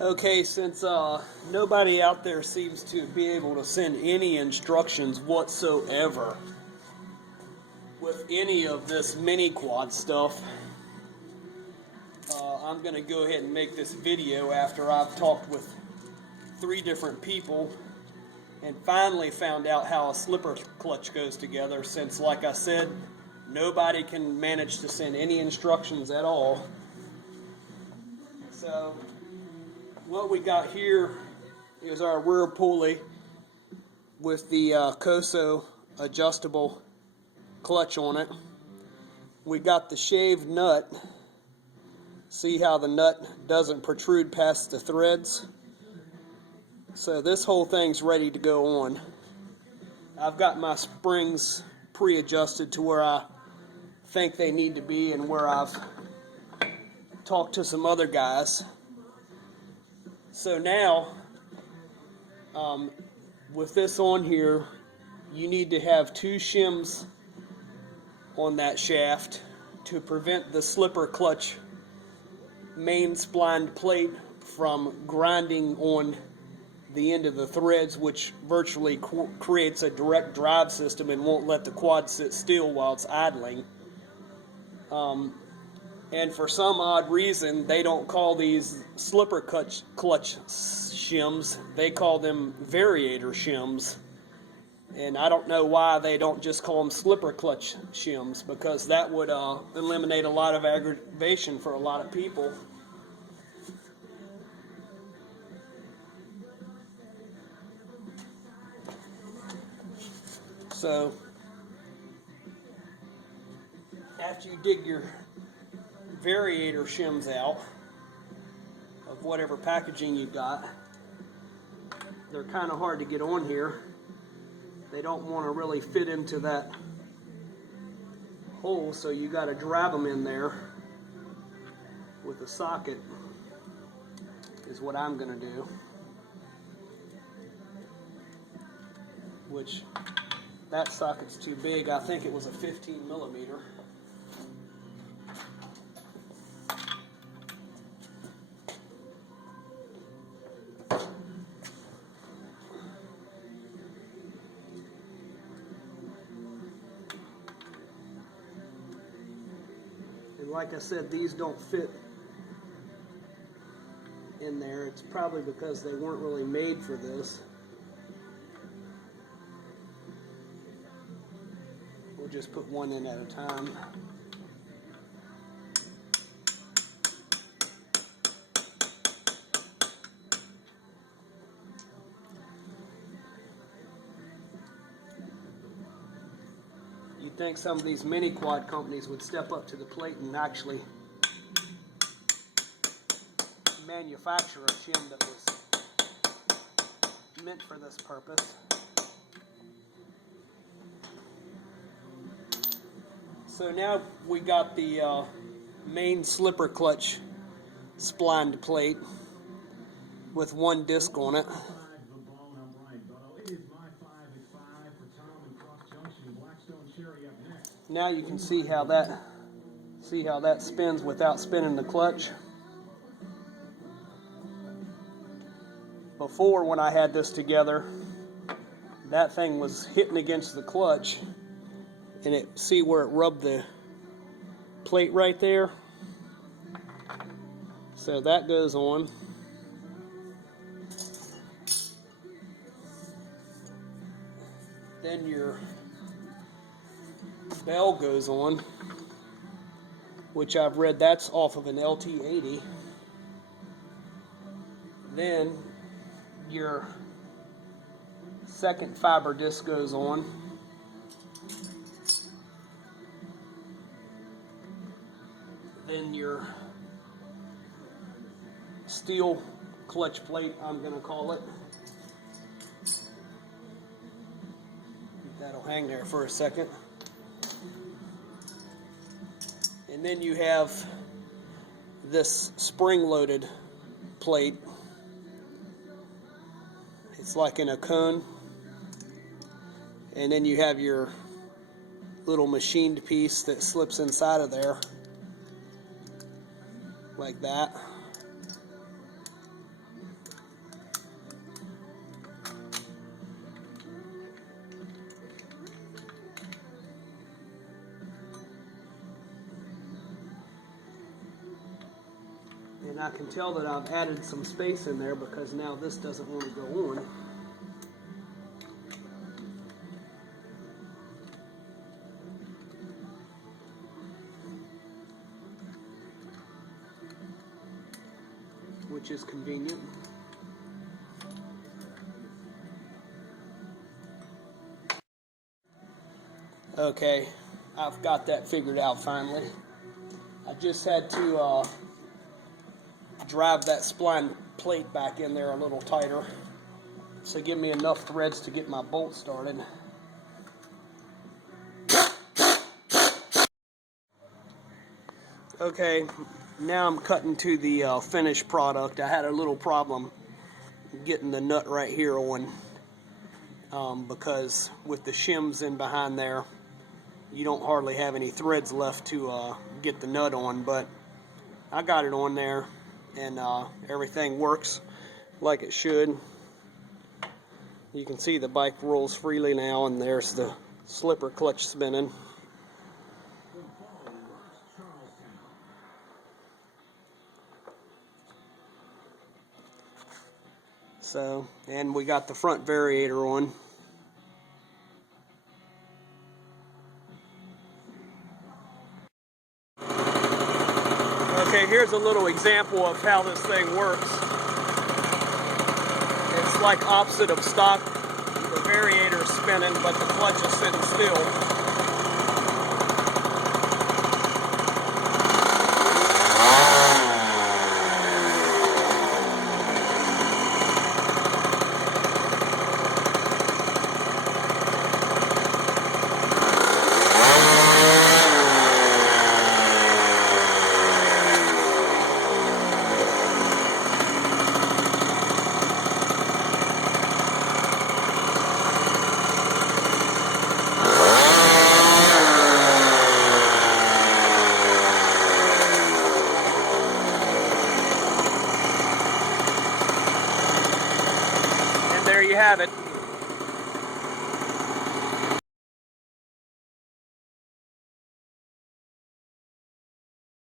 Okay, since nobody out there seems to be able to send any instructions whatsoever with any of this mini quad stuff, I'm going to go ahead and make this video after I've talked with 3 different people and finally found out how a slipper clutch goes together, since, like I said, nobody can manage to send any instructions at all. So what we got here is our rear pulley with the COSO adjustable clutch on it. We got the shaved nut. See how the nut doesn't protrude past the threads? So this whole thing's ready to go on. I've got my springs pre-adjusted to where I think they need to be and where I've talked to some other guys. So now, with this on here, you need to have 2 shims on that shaft to prevent the slipper clutch main splined plate from grinding on the end of the threads, which virtually creates a direct drive system and won't let the quad sit still while it's idling. And for some odd reason, they don't call these slipper clutch shims. They call them variator shims. And I don't know why they don't just call them slipper clutch shims, because that would eliminate a lot of aggravation for a lot of people. So after you dig your variator shims out of whatever packaging you got, they're kind of hard to get on here. They don't want to really fit into that hole, so you got to drive them in there with a socket, is what I'm going to do. Which, that socket's too big. I think it was a 15 millimeter. And like I said, these don't fit in there. It's probably because they weren't really made for this. We'll just put one in at a time. You'd think some of these mini quad companies would step up to the plate and actually manufacture a shim that was meant for this purpose. So now we got the main slipper clutch splined plate with 1 disc on it. Now you can see how that spins without spinning the clutch. Before, when I had this together, that thing was hitting against the clutch, and see where it rubbed the plate right there? So that goes on. Then your bell goes on, which I've read that's off of an LT80. Then your second fiber disc goes on. Then your steel clutch plate, I'm going to call it. That'll hang there for a second. And then you have this spring-loaded plate. It's like in a cone. And then you have your little machined piece that slips inside of there, like that. And I can tell that I've added some space in there because now this doesn't want to go on. Which is convenient. Okay, I've got that figured out finally. I just had to drive that spline plate back in there a little tighter, so give me enough threads to get my bolt started. Okay, now I'm cutting to the finished product. I had a little problem getting the nut right here on because with the shims in behind there, you don't hardly have any threads left to get the nut on, but I got it on there, and everything works like it should. You can see the bike rolls freely now, and there's the slipper clutch spinning. So, and we got the front variator on. Okay, here's a little example of how this thing works. It's like opposite of stock. The variator is spinning, but the clutch is sitting still. There you have it.